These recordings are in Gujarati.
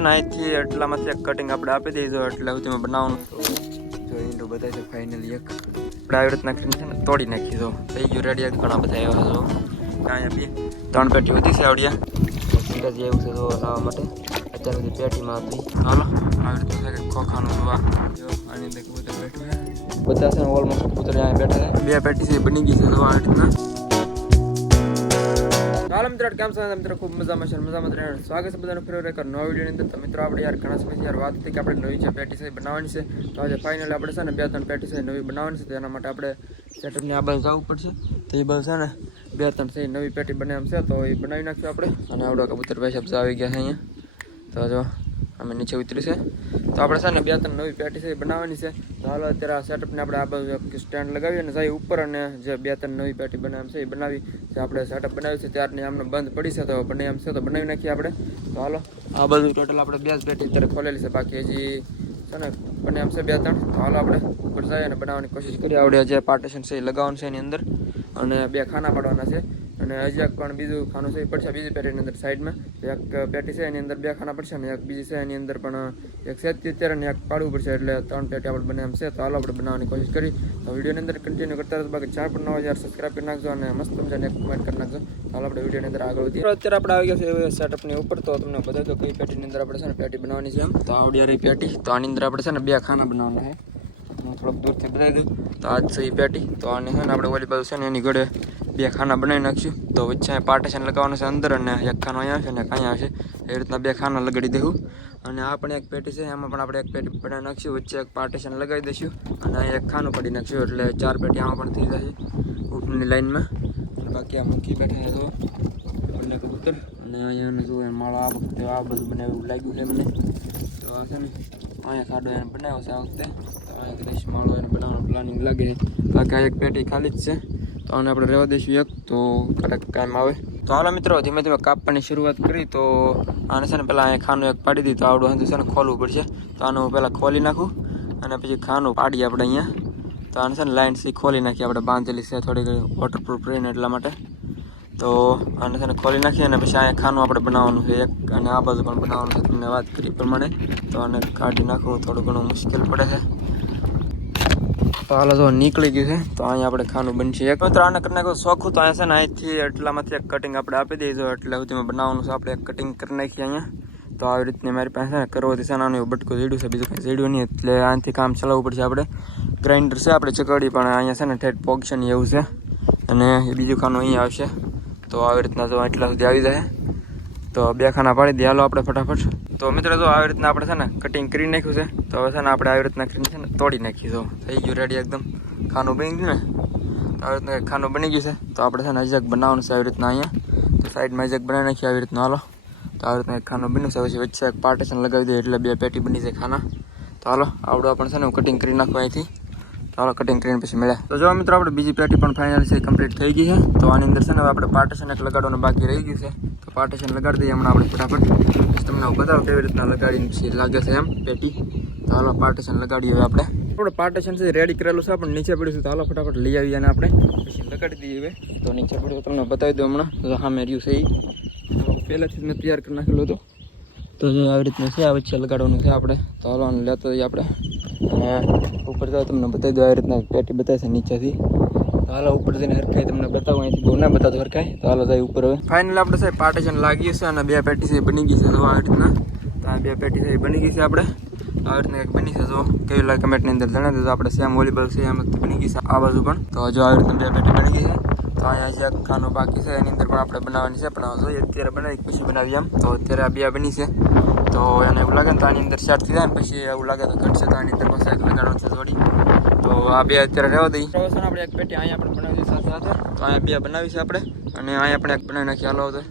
અહીંથી એટલામાંથી એક કટિંગ આપણે આપી દઈશું, એટલે સુધીમાં બનાવવાનું તો જો ઈંડું બધા છે ફાઇનલી એક. આપણે આવી રીતના કરીને છે ને તોડી નાખી દો થઈ ગયું રેડી ઘણા બધા એવા છો કાંઈ આપીએ ત્રણ પેટી વધી છે આવડિયા સિંગાજી એવું છે તો લાવવા માટે. અત્યાર સુધી પેટીમાં હતી. હાલો, આવી રીતે છે કે ખોખાનું જોવા. આની કબૂતર બેઠું બધા છે ઓલમોસ્ટ કબૂતર અહીંયા બેઠા છે. બે પેટી છે બની ગઈ છે જોવા આ રીતના. ચાલો મિત્રો, કેમ છો મિત્રો, ખૂબ મજામાં છે મજામાં રહેવાનું સ્વાગત છે બધાનું ફરી એક નવા વિડીયોની અંદર. તો મિત્રો, આપણે યાર ઘણા સમયથી યાર વાત હતી કે આપણે નવી જે પેટી છે બનાવવાની છે, તો આજે ફાઇનલ આપણે છે ને બે ત્રણ પેટી છે નવી બનાવવાની છે તેના માટે આપણે સેટઅપની આ બાજુ જવું પડશે. તો એ બાજુ છે ને બે ત્રણ છે નવી પેટી બનાવવાની છે, તો એ બનાવી નાખ્યું આપણે. અને આવડો કબૂતર ભાઈ શબ્દ આવી ગયા છે અહીંયા. તો જો અમે નીચે ઉતરી છે. તો આપણે છે ને બે ત્રણ નવી પેટી છે એ બનાવવાની છે. તો હાલો અત્યારે આ સેટઅપને આપણે આ બાજુ સ્ટેન્ડ લગાવીએ અને જાય ઉપર અને જે બે ત્રણ નવી પેટી બનાવી છે એ બનાવી જે આપણે સેટઅપ બનાવ્યું છે ત્યારની આમને બંધ પડી છે તો બને એમ છે તો બનાવી નાખીએ આપણે. તો હાલો, આ બધું ટોટલ આપણે બે જ પેટી અત્યારે ખોલેલી છે. બાકી હજી છે ને બને એમ છે બે ત્રણ. તો હાલો આપણે ઉપર જઈએ અને બનાવવાની કોશિશ કરીએ. આવડે જે પાર્ટેશન છે એ લગાવવાનું છે એની અંદર. અને બે ખાના પાડવાના છે. અને હજી એક પણ બીજું ખાનું છે એ પડશે બીજી પેટીની અંદર સાઈડમાં. એક પેટી છે એની અંદર બે ખાના પડશે અને એક બીજી છે એની અંદર પણ એક સેત્યોતેર અને એક પાડવું પડશે એટલે ત્રણ પેટી આપણે બને એમ છે. તો હાલો આપણે બનાવવાની કોશિશ કરી. તો વિડીયોની અંદર કન્ટિન્યુ કરતા રહેજો. બાકી ચાર પણ નવા હજાર સબસ્ક્રાઈબ કરી નાખજો અને મસ્ત મજાને એક કમેન્ટ કરી નાખજો. તો હાલો આપણે વિડીયોની અંદર આગળ વધીએ. અત્યારે આપણે આવી ગયા છે સેટઅપની ઉપર તો તમને બધા તો કઈ પેટીની અંદર આપણે છે ને પેટી બનાવવાની છે એમ. તો આવડી રહી પેટી તો આની અંદર આપણે છે ને બે ખાના બનાવવાના છે. હું થોડોક દૂરથી બનાવી દઉં. તો આજ છે એ પેટી. તો આને છે ને આપણે ઓલી બાજુ છે ને એની ઘડે બે ખાના બનાવી નાખશું. તો વચ્ચે પાર્ટેશન લગાવવાનું છે અંદર અને એક ખાનો અહીંયા આવશે અને કાંઈ આવશે. એ રીતના બે ખાના લગાડી દેવું અને આ પણ એક પેટી છે એમાં પણ આપણે એક પેટી બનાવી નાખશું. વચ્ચે એક પાર્ટેશન લગાવી દઈશું અને અહીં એક ખાનું પડી નાખશું. એટલે ચાર પેટી આમાં પણ થઈ જશે ઉપરની લાઈનમાં. બાકી આ મૂકી બેઠા તો બંને કબૂતર. અને અહીંયા જો માળા આ વખતે આ બધું બનાવ્યું લાગ્યું છે મને. તો આ છે ને, અહીંયા ખાડો એને બનાવ્યો છે આ વખતે. અહીંયા કદાચ માળો એને બનાવવાનું પ્લાનિંગ લાગે. બાકી આ એક પેટી ખાલી જ છે. તો આને આપણે રહેવા દઈશું એક, તો કડક કામ આવે. તો હાલો મિત્રો, ધીમે ધીમે કાપવાની શરૂઆત કરી, તો આને છે ને પહેલાં અહીંયા ખાનું એક પાડી દીધું આવડું હંધું છે ને ખોલવું પડશે. તો આને હું પહેલાં ખોલી નાખું, અને પછી ખાનું પાડીએ આપણે અહીંયા. તો આને છે ને લાઇન સી ખોલી નાખીએ આપણે બાંધેલી છે થોડી વોટરપ્રૂફ રહીને એટલા માટે. તો આને છે ને ખોલી નાખીએ અને પછી અહીંયા ખાનું આપણે બનાવવાનું છે એક, અને આ બાજુ પણ બનાવવાનું છે, તમને વાત કરી પ્રમાણે. તો આને કાઢી નાખવું થોડું ઘણું મુશ્કેલ પડે છે. તો હાલ તો નીકળી ગયું છે. તો અહીંયા આપણે ખાનું બનશે એક. મિત્ર, આને કરી નાખો શોખું તો અહીંયા છે ને અહીંથી એટલામાંથી એક કટિંગ આપણે આપી દઈશું. એટલે સુધીમાં બનાવવાનું છે, આપણે એક કટિંગ કરી નાખીએ અહીંયા. તો આવી રીતની મારી પાસે ને કરવાથી નાનું એવું બટકું જીડ્યું છે, બીજું કંઈ જીડ્યું નહીં. એટલે આનાથી કામ ચલાવવું પડશે આપણે. ગ્રાઇન્ડર છે આપણે ચકડી પણ અહીંયા છે ને ઠેઠ પોગશન એવું છે. અને બીજું ખાનું અહીંયા આવશે. તો આવી રીતના તો એટલા સુધી આવી જાય. તો બે ખાના પાડી દે. હાલો આપણે ફટાફટ. તો મિત્રો જો આવી રીતના આપણે છે ને કટિંગ કરી નાખ્યું છે. તો હવે છે ને આપણે આવી રીતના કરીને છે ને તોડી નાખીએ. તો થઈ ગયું રેડી એકદમ. ખાનું બની ગયું ને? આવી રીતના ખાનું બની ગયું છે. તો આપણે છે ને અજક બનાવવાનું છે આવી રીતના અહીંયા. તો સાઈડમાં અજક બનાવી નાખીએ આવી રીતના. હાલો. તો આવી રીતના ખાનું બન્યું છે. પછી વચ્ચે એક પાર્ટેશન લગાવી દઈએ એટલે બે પેટી બની જાય ખાના. તો હાલો, આવડું આપણે છે ને હું કટિંગ કરી નાખું અહીંથી. ચાલો કટિંગ કરીને પછી મળ્યા. તો જો મિત્રો, આપણે બીજી પેટી પણ ફાઇનલ છે કમ્પ્લીટ થઈ ગઈ છે. તો આની અંદર છે ને આપણે પાર્ટેશન એક લગાડવાનું બાકી રહી ગયું છે. તો પાર્ટેશન લગાડી દઈએ હમણાં આપણે ફટાફટ. તમને બતાવું કેવી રીતના લગાડીને પછી લાગે છે એમ પેટી. તો હાલો પાર્ટેશન લગાડીએ હવે આપણે. આપણે પાર્ટેશન છે રેડી કરેલું છે, પણ નીચે પડ્યું છે. તો હાલો ફટાફટ લઈ આવીએ અને આપણે. પછી લગાડી દઈએ હવે. તો નીચે પડ્યું તમને બતાવી દઉં હમણાં. હા મેર્યું છે એ પહેલાંથી મેં તૈયાર કરી નાખેલું હતું. તો આવી રીતનું છે, આ વચ્ચે લગાડવાનું છે આપણે. તો હાલો લેતો જઈએ આપણે. અને ઉપર તો તમને બતાવી દો આવી રીતના પેટી બતાવશે નીચેથી. તો હાલો, ઉપર જઈને હરખાય તમને બતાવું, અહીંથી બહુ ના બતાવતો હરખાય તો હાલો થાય ઉપર હવે. ફાઇનલ આપણે સાહેબ પાર્ટીશન લાગ્યું છે અને બે પેટી એ બની ગઈ છે. તો આવી રીતના, તો આ બે પેટી સાહેબ બની ગઈ છે આપણે. આવી રીતના કંઈક બની છે, જો. કેવી લાગે કમેન્ટની અંદર જણાવી દેજો. આપણે સેમ વોલીબોલ છે, એમ બની ગઈ છે આ બાજુ પણ. તો જો આવી રીતના બે પેટી બની ગઈ છે. તો અહીંયા જે ખાનું બાકી છે, એની અંદર પણ આપણે બનાવવાની છે. પણ જોઈએ, અત્યારે બનાવી પછી બનાવીએ એમ. તો અત્યારે આ બે બની છે. તો એને એવું લાગે ને તો આની અંદર સેટ થઈ જાય ને પછી એવું લાગે તો ઘટશે તો આની અંદર પાસે લગાડવાનું છે થોડી તો આ બે અત્યારે રહેવા દઈએ. આપણે એક પેટી અહીંયા આપણે બનાવી સાથે સાથે. તો અહીંયા બે બનાવી આપણે. અને અહીંયા આપણે એક બનાવી નાખી. હાલો તો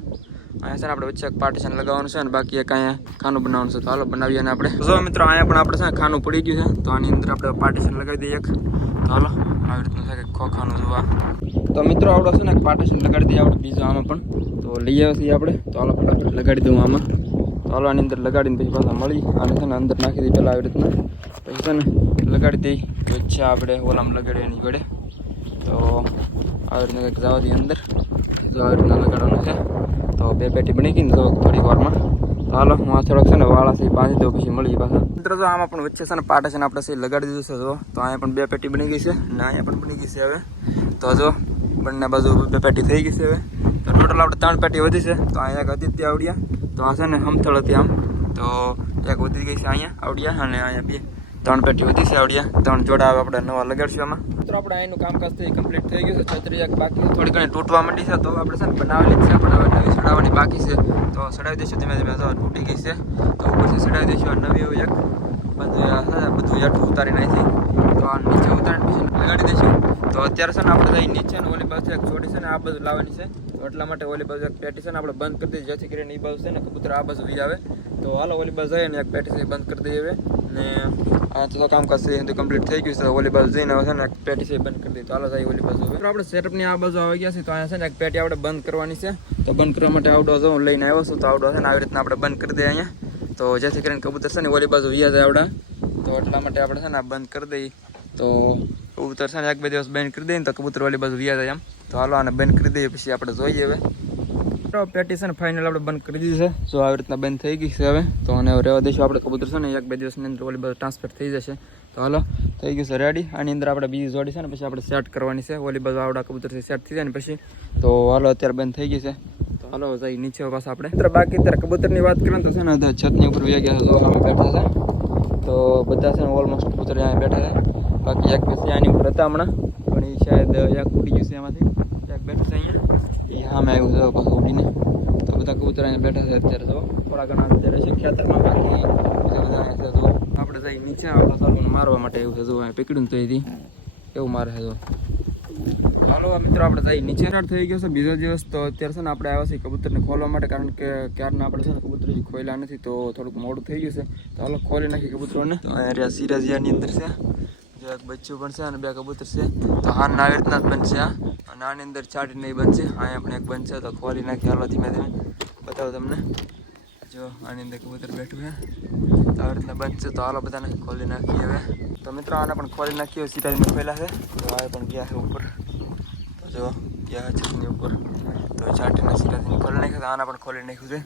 અહીંયા છે ને આપણે વચ્ચે એક પાર્ટીશન લગાવવાનું છે અને બાકી એક અહીંયા ખાનું બનાવવાનું છે. તો હાલો બનાવીએ અને આપણે. જો મિત્રો, અહીંયા પણ આપણે છે ને ખાનું પડી ગયું છે. તો આની અંદર આપણે પાર્ટીશન લગાવી દઈએ એક. તો હાલો, આવી રીતનું છે કે ખોખાનું જોવા તો મિત્રો આવડો છે ને પાર્ટીશન લગાડી દઈએ આપણે બીજો આમાં પણ. તો લઈ આવે છીએ આપણે. તો હાલો, ફટાફટ લગાડી દઉં આમાં. તો હાલો અંદર લગાડીને પછી પાછા મળી અને છે ને અંદર નાખી દઈએ પહેલાં આવી રીતના. પછી છે ને લગાડી દઈ. વચ્ચે આપણે ઓલામાં લગાડીએ એની જોડે. તો આવી રીતના કંઈક જવા દઈએ અંદર. તો આવી રીતના લગાડવાનું છે. તો બે પેટી બની ગઈ ને તો થોડીક વારમાં. તો હાલો, હું આ થોડોક છે ને વાળા છે બાંધી દઉં પછી મળી પાછા. મિત્રો તો આમાં પણ વચ્ચે છે ને પાટા છે ને આપણે સહી લગાડી દીધું છે, જો. તો અહીંયા પણ બે પેટી બની ગઈ છે ને અહીંયા પણ બની ગઈ છે હવે. તો જો, બંને બાજુ બે પેટી થઈ ગઈ છે હવે. તો ટોટલ આપણે ત્રણ પેટી વધી છે. તો અહીંયા હતી ત્યાં આવડ્યા. તો આ છે ને હમથળ હતી આમ. તો એક વધી ગઈ છે અહીંયા આવડ્યા અને અહીંયા બે. ત્રણ પેટી વધી છે આવડ્યા. ત્રણ જોડા હવે આપણે નવા લગાડશું આમાં. મિત્રો આપણે અહીંનું કામકાજ થઈ કમ્પ્લીટ થઈ ગયું છે. છત્રી એક બાકી થોડી ઘણી તૂટવા માંડી છે તો આપણે છે ને બનાવેલી જ છે. પણ હવે નવી સડાવવાની બાકી છે. તો સડાવી દઈશું ધીમે ધીમે. તો તૂટી ગઈ છે. તો ઉપરથી સડાવી દઈશું નવી એવું એક. બધું બધું હેઠું ઉતારી નાખી તો આ નીચે ઉતારીને પછી લગાડી દઈશું. તો અત્યારે છે ને આપણે અહીં નીચે ને ઓલી બાજુ એક છોડી છે ને આ બાજુ લાવવાની છે. તો એટલા માટે ઓલી બાજુ એક પેટી છે ને આપણે બંધ કરી દઈએ, જેથી કરીને એ બાજુ છે ને કબૂતર આ બાજુ આવે તો હાલો ઓલી બાજુ જઈએ ને એક પેટી છે બંધ કરી દઈએ ને આ તો કામકાજ છે કમ્પ્લીટ થઈ ગયું છે. ઓલી બાજુ જઈને છે ને એક પેટી છે બંધ કરી દઈએ. તો હાલો જઈએ ઓલી બાજુ હવે. આપણે સેટઅપની આ બાજુ આવી ગયા છે તો અહીંયા છે ને એક પેટી આપણે બંધ કરવાની છે. તો બંધ કરવા માટે આવડો હું લઈને આવ્યો છું, તો આવડો છે ને આવી રીતના આપણે બંધ કરી દઈએ અહીંયા. તો જેથી કરીને કબૂતર છે ને ઓલી બાજુ વ્યા જાય આવડા. તો એટલા માટે આપણે છે ને આ બંધ કરી દઈએ. તો કબૂતર છે ને એક બે દિવસ બંધ કરી દઈએ તો કબૂતર વાલી બાજુ વ્યા જાય એમ. તો હાલો આને બંધ કરી દઈએ, પછી આપણે જોઈએ હવે. પેટીશન ફાઇનલ આપણે બંધ કરી દીધી છે. જો આવી રીતના બંધ થઈ ગઈ છે હવે, તો આને હવે રહેવા દઈશું. આપણે કબૂતર છે ને એક બે દિવસની અંદર ઓલી બાજુ ટ્રાન્સફર થઈ જશે. તો હાલો, થઈ ગયું છે રેડી આની અંદર આપણે બીજી જોડી છે ને, પછી આપણે સેટ કરવાની છે. ઓલી બાજુ આવડા કબૂતરથી સેટ થઈ જાય ને પછી. તો હાલો, અત્યારે બંધ થઈ ગઈ છે. તો હાલો, જઈ નીચે પાછા આપણે. બાકી અત્યારે કબૂતરની વાત કરીએ તો છે ને છતની ઉપર વ્યા ગયા બેઠા છે. તો બધા છે ને ઓલમોસ્ટ કબૂતર અહીંયા બેઠા છે. બાકી એક પછી આની ઉપર હતા હમણાં, પણ એ શાયદ એક ઉડી ગયું છે એમાંથી. એક બેઠું છે અહીંયા. એ હા મેં આવ્યું છે પાછું ઉડીને. તો બધા કબૂતરા અહીંયા બેઠા છે અત્યારે તો. થોડા ઘણા અત્યારે છે ખેતરમાં, બાકી બીજા બધા છે તો. આપણે જઈ નીચે આપણે સરકોને મારવા માટે એવું છે. જો, અહીંયા પકડ્યું તો એથી એવું મારે છે, જો. ચાલો મિત્રો, આપણે જઈ નીચે થઈ ગયો છે. બીજો દિવસ તો અત્યારે છે ને આપણે આવ્યા છીએ કબૂતરને ખોલવા માટે, કારણ કે ક્યારના આપણે છે ને કબૂતર ખોલ્યા નથી, તો થોડુંક મોડું થઈ ગયું છે. તો હાલો ખોલી નાખી કબૂતરોને. તો અહીંયા સિરાજિયાની અંદર છે. જો એક બચ્ચું બનશે અને બે કબૂતર છે. તો હાર આવી રીતના જ બનશે અને આની અંદર ચાટી નહીં બનશે. અહીંયા પણ એક બનશે. તો ખોલી નાખી હાલો ધીમે ધીમે. બતાવો તમને. જો આની અંદર કબૂતર બેઠું છે. તો આવી રીતના બનશે. તો હાલો બધાને ખોલી નાખીએ હવે. તો મિત્રો આને પણ ખોલી નાખીએ. સિરાજમાં ખોલ્યા છે. તો આ પણ ગયા છે ઉપર. તો જો, ગયા છે ઉપર. તો ચાટીને સિરાજને ખોલી નાખ્યું તો આના પણ ખોલી નાખ્યું છે.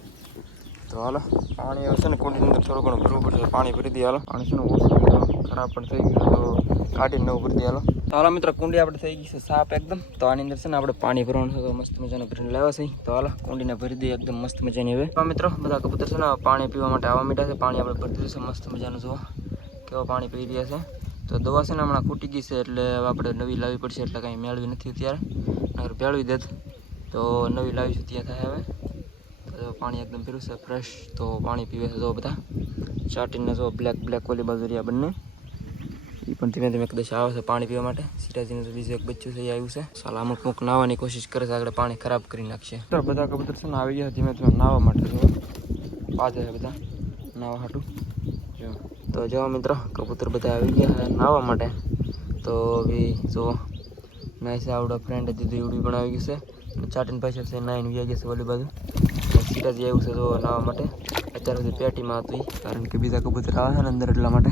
તો હાલો, પાણી હવે છે ને કુંડીની અંદર થોડું ઘણું ભરવું પડશે, પાણી ભરી દઈએ, હાલો. પાણી છે ને ઓછું ખરાબ પણ થઈ ગયું, તો કાઢીને નવું ભરી દઈએ, હાલો. તો હાલો મિત્રો, કુંડી આપણે થઈ ગઈ છે સાફ એકદમ. તો આની અંદર છે ને આપણે પાણી ભરવાનું છે, તો મસ્ત મજાનું ભરીને લાવ્યા છે. તો હાલો, કુંડીને ભરી દઈએ, એકદમ મસ્ત મજાની હવે. મિત્રો, બધા કબૂતર છે ને પાણી પીવા માટે આવવા મીઠા છે, પાણી આપણે ભરી દીધું છે, મસ્ત મજાનું, જુઓ. કેવા પાણી પી રહ્યા છે. તો દવા છે ને હમણાં ખૂટી ગઈ છે, એટલે આપણે નવી લાવવી પડશે, એટલે કાંઈ મેળવી નથી અત્યારે. ભેળવી દેત. તો નવી લાવીશું, ત્યાં થાય હવે. તો પાણી એકદમ પીરું છે ફ્રેશ તો પાણી પીવે છે જો બધા. ચાટીને જો બ્લેક બ્લેક ઓલી બાજુ રહ્યા બંને. એ પણ ધીમે ધીમે કદાચ આવે છે પાણી પીવા માટે. સિરાજીનું તો બીજું એક બચ્ચું છે એ આવ્યું છે. સાલા અમુક અમુક નાહવાની કોશિશ કરે છે, આગળ પાણી ખરાબ કરી નાખશે. તો બધા કબૂતર છે ને આવી ગયા ધીમે ધીમે નાવા માટે જો. પાછા છે બધા. નાહવા હાટું. જો. તો જો મિત્રો, કબૂતર બધા આવી ગયા છે નાહવા માટે. તો બી જો નાઈસ આવડો ફ્રેન્ડ દીદી ઉડી પણ આવી ગયું છે. ચાટીન પાછળ છે નાઈન વ્યા ગયા છે ઓલી બાજુ. સિરાજી આવ્યું છે જો નાહવા માટે. અત્યાર સુધી પેટીમાં હતું કારણ કે બીજા કબૂતર આવે છે ને અંદર એટલા માટે.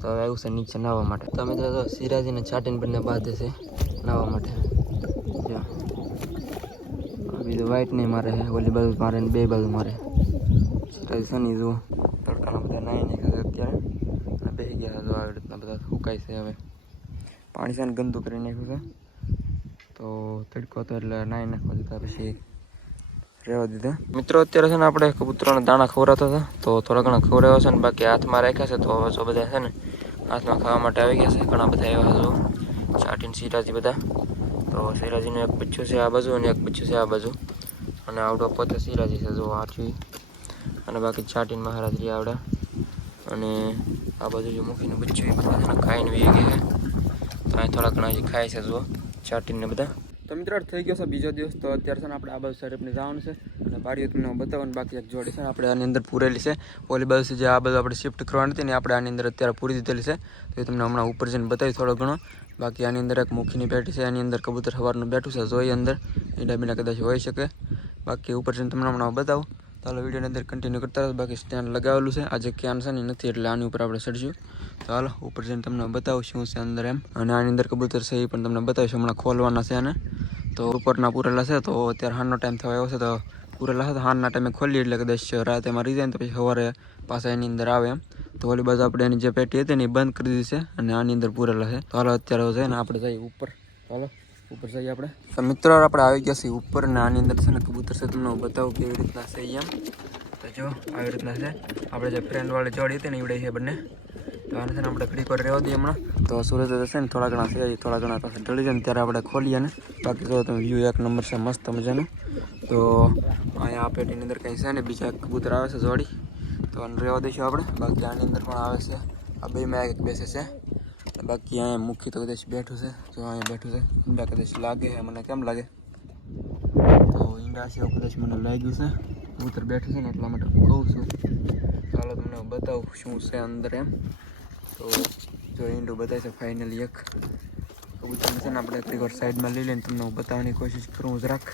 તો હવે આવ્યું છે નીચે નાહવા માટે. તો મિત્રો તો સિરાજીને છાટીને બંને બાંધે છે નાહવા માટે. જો. બીજું વ્હાઈટ નહીં મારે ઓલી બાજુ મારે ને બે બાજુ મારે. સિરાજી સની જુઓ. તડકાના બધા નાહી છે અત્યારે. અને બે ગયા જો આવી રીતના બધા સુકાય છે હવે. પાણી છે ને ગંદુ કરી નાખ્યું છે. તો તડકો હતો એટલે નાહી નાખવા જતા પછી રહેવા દીધા. મિત્રો, અત્યારે છે ને આપણે કબૂતરોને દાણા ખવડાવતા હતા, તો થોડા ઘણા ખવડાવ્યા છે ને બાકી હાથમાં રાખ્યા છે, તો હવે જો બધા છે ને હાથમાં ખાવા માટે આવી ગયા છે, ઘણા બધા એવા હજુ ચાટીને સિરાજી બધા. તો સિરાજીનું એક બચ્ચું છે આ બાજુ અને એક બચ્ચું છે આ બાજુ. અને આવડો પોતે સિરાજી છે જો આચવી અને બાકી ચાટીન મહારાજ રહ્યા આવડા. અને આ બાજુ જે મૂકીને બચ્ચું એ બધા ખાઈને વી ગયા તો અહીં થોડા ઘણા જે ખાય છે જુઓ ચાટીને બધા. તો મિત્રો થઈ ગયો છે બીજો દિવસ. તો અત્યારે છે ને આપણે આ બાજુ સાઈડ જવાનું છે અને બારીઓ તમને હું બતાવવાનું બાકી એક જોડી છે આપણે આની અંદર પૂરેલી છે. ઓલી બાજુ જે આ બાજુ આપણે શિફ્ટ કરવાની હતી ને આપણે આની અંદર અત્યારે પૂરી દીધેલી છે. તો એ તમને હમણાં ઉપર જઈને બતાવી થોડો ઘણો. બાકી આની અંદર એક મુખીની પેટી છે એની અંદર કબૂતર સવારનું બેઠું છે, જોઈ અંદર. ઈડા બીડા કદાચ હોઈ શકે. બાકી ઉપર જઈને તમને હમણાં બતાવું. ચાલો વિડીયોની અંદર કન્ટિન્યુ કરતા રહો. બાકી સ્ટેન્ડ લગાવેલું છે. આજે ક્યાં છે ને નથી એટલે આની ઉપર આપણે ચડશું તો હાલો, ઉપર જઈને તમને બતાવું શું છે અંદર એમ. અને આની અંદર કબૂતર છે એ પણ તમને બતાવીશું. હમણાં ખોલવાના છે અને તો ઉપરના પૂરેલા છે, તો અત્યારે હાનનો ટાઈમ થવા આવ્યો છે. તો પૂરેલા હતા હાનના ટાઈમે ખોલી એટલે કદાચ રાતે એમાં રહી જાય તો પછી સવારે પાછા એની અંદર આવે એમ. તો ઓલી બાજુ આપણે એની જે પેટી હતી ને એ બંધ કરી દીધી છે અને આની અંદર પૂરેલા છે. તો હાલો, અત્યારે છે ને આપણે જઈએ ઉપર. ચાલો ઉપર જઈએ આપણે. તો મિત્રો આપણે આવી ગયા છીએ ઉપર. ને આની અંદર છે ને કબૂતર છે, તમને હું બતાવું કેવી રીતના છે એમ. તો જો, આવી રીતના છે. આપણે જે ફ્રેન્ડ વાળી જોડી હતી ને એવડે છે બંને. તો આને છે ને આપણે ઘડીક વાર રહેવા દઈએ હમણાં. તો સુરત છે ને, થોડા ઘણા છે થોડા ઘણા પાસે ઢળી જાય ને ત્યારે આપણે ખોલીએ ને. બાકી જો તમે વ્યૂ એક નંબર છે, મસ્ત મજાનું. તો અહીંયા આ પેટીની અંદર કંઈ છે ને, બીજા કબૂતર આવે છે જોડી. તો આને રહેવા દઈશું આપણે. બાકી આની અંદર પણ આવે છે. આ બેમાં એક બેસે છે. બાકી અહીંયા મુખ્ય તો કદાચ બેઠું છે. જો અહીંયા બેઠું છે. ઈંડા કદાચ લાગે મને કેમ લાગે? તો ઈંડા છે કદાચ મને લાગ્યું છે. કબૂતર બેઠું છે ને એટલા માટે કહું છું. ચાલો તમને બતાવું શું છે અંદર એમ. તો જો ઈંડું બતાવે છે ફાઇનલી એક. કબૂતરને છે ને આપણે એક વાર સાઈડમાં લઈ લઈને તમને હું બતાવવાની કોશિશ કરું જરાક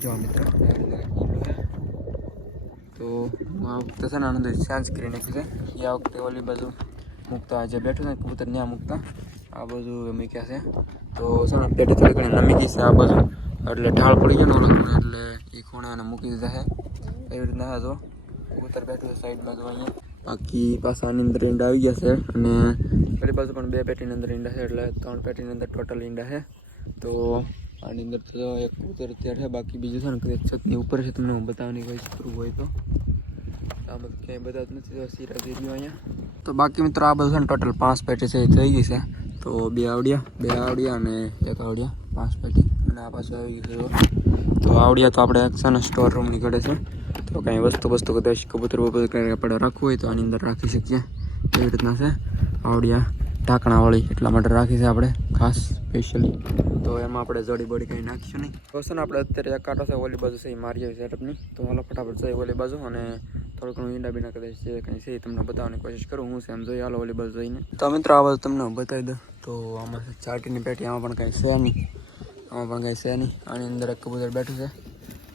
જો મિત્રો તો આ વખતે છે ને આનંદ સાંજ કરી નાખી છે. આ વખતે ઓલી બાજુ મૂકતા જે બેઠું ને કબૂતર ત્યાં મૂકતા. આ બાજુ મૂક્યા છે. તો છે ને પેટે થોડી ઘણી નમી ગઈ છે આ બાજુ. એટલે ઢાળ પડી ગયો ને ઓલા ખૂણે, એટલે એ ખૂણે એને મૂકી દીધા છે. એવી રીતના હતો જો. કબૂતર બેઠું છે સાઈડમાં જો અહીંયા. બાકી પાછા આની અંદર ઈંડા આવી ગયા છે અને પેલી બાજુ પણ બે પેટીની અંદર ઈંડા છે, એટલે ત્રણ પેટીની અંદર ટોટલ ઈંડા છે. તો આની અંદર તો એક કબૂતર અત્યારે છે, બાકી બીજું છે ને કદાચ છતની ઉપર છે, તમને હું બતાવવાની કોઈ કરવું હોય તો. આ બધું ક્યાંય બતાવતું નથી, તો સિરા દઈ ગયો અહીંયા. તો બાકી મિત્રો આ બધું છે ને ટોટલ પાંચ પેટી છે થઈ ગઈ છે. તો બે આવડિયા બે આવડિયા અને એક આવડિયા, પાંચ પેટી. અને આ પાછું આવી ગયું છે. તો આવડિયા તો આપણે છે ને સ્ટોર રૂમની ઘડે છે. તો કંઈ વસ્તુ વસ્તુ કદાચ કબૂતર બબૂતર કંઈ આપણે રાખવું હોય તો આની અંદર રાખી શકીએ. એવી રીતના છે આવડિયા ઢાંકણાવાળી. એટલા માટે રાખી છે આપણે, ખાસ સ્પેશિયલી તો એમાં આપણે જડી કંઈ નાખીશું નહીં. તો છે ને આપણે અત્યારે કાંટો છે, ઓલી બાજુ છે, એ મારી આવી સેટઅપની તો હાલો ફટાફટ જઈએ ઓલી બાજુ અને થોડું ઈંડા બીના કદાચ જે કંઈ છે તમને બતાવવાની કોશિશ કરું. હું છે એમ જોઈએ હાલો વોલીબોલ જોઈને. તો મિત્રો, આ તમને બતાવી દઉં. તો આમાં ચાટીની પેટી, આમાં પણ કંઈ છે નહીં. આમાં પણ કંઈ છે નહીં. આની અંદર એક કબૂતર બેઠું છે.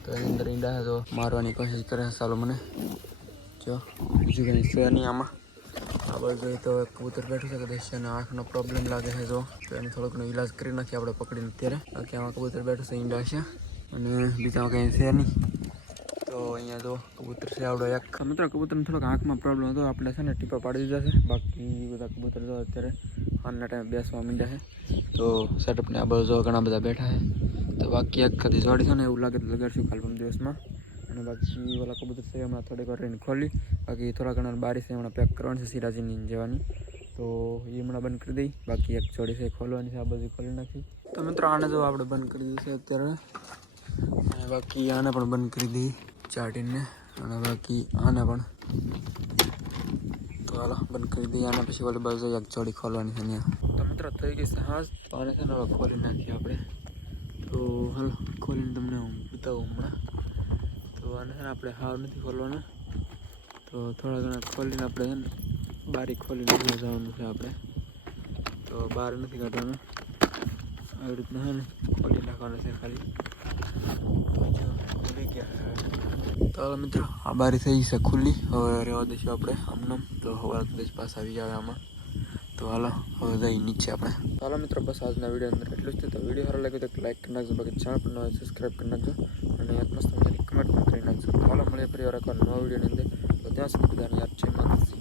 તો એની અંદર ઈંડા છે, તો મારવાની કોશિશ કરે ચાલો મને. જો, બીજું કંઈ છે નહીં આમાં. આગળ જોઈએ તો કબૂતર બેઠું છે, કદાચ એને આંખનો પ્રોબ્લેમ લાગે છે તો એને થોડો ઈલાજ કરી નાખીએ આપણે પકડીને અત્યારે. બાકી આમાં કબૂતર બેઠું છે, ઈંડા છે. અને બીજામાં કંઈ છે નહીં. તો અહીંયા જો કબૂતર છે, આવડો એક. મિત્રો, કબૂતરને થોડોક આંખમાં પ્રોબ્લેમ હતો. આપણે છે ને ટીપા પાડી દીધા છે. બાકી બધા કબૂતર જો અત્યારે હાલના ટાઈમે બેસવા માંડ્યા છે. તો સેટઅપને આ બાજુ ઘણા બધા બેઠા છે. તો બાકી એક ખાતી જોડી છે ને, એવું લાગે તો લગાડશું કાલ પણ દિવસમાં. અને બાકી ઓલા કબૂતર છે, હમણાં થોડીક વાર રહીને ખોલી. બાકી થોડા ઘણા બારી છે, હમણાં પેક કરવાની છે, સિરાજીની જવાની. તો એ હમણાં બંધ કરી દઈ. બાકી એક જોડી છે ખોલવાની છે, આ બાજુ ખોલી નાખી. તો મિત્રો, આને જો આપણે બંધ કરી દીધી છે અત્યારે. બાકી આને પણ બંધ કરી દઈ. ચાટીને અને બાકી આને પણ તો હાલો, બંધ કરી દઈએ આના પછી વાળી બાજુ એક ચોડી ખોલવાની છે તો મિત્રો, થઈ ગઈ છે હા તો છે ને હવે ખોલી નાખીએ આપણે. તો હાલો, ખોલીને તમને હું બતાવું હમણાં. તો આને છે ને આપણે હાવ નથી ખોલવાના. તો થોડા ઘણા ખોલીને આપણે છે ને બારી ખોલીને જવાનું છે આપણે. તો બહાર નથી કાઢવાનું. આવી રીતના છે ને ખોલી નાખવાનું છે ખાલી તો જો ખુલી ગયા હવે મિત્રો, આ બારી થઈ છે ખુલ્લી. હવે રહેવા દઈશું આપણે આમનામ તો હવા કદાચ પાસ આવી જાય આમાં. તો હાલો, હવે જઈ નીચે આપણે. ચાલો મિત્રો, બસ આજના વીડિયો અંદર એટલું જ છે. તો વીડિયો સારો લાગ્યો તો લાઈક કરી નાખજો, બાકી ચેનલ પણ નવા સબસ્ક્રાઈબ કરી નાખજો. અને મસ્ત મજાની કમેન્ટ પણ કરી નાખજો. તો હાલો, મળીએ ફરી વાર એકવાર નવા વિડીયોની અંદર. તો ત્યાં સુધી બધાની યાદ છે માનસી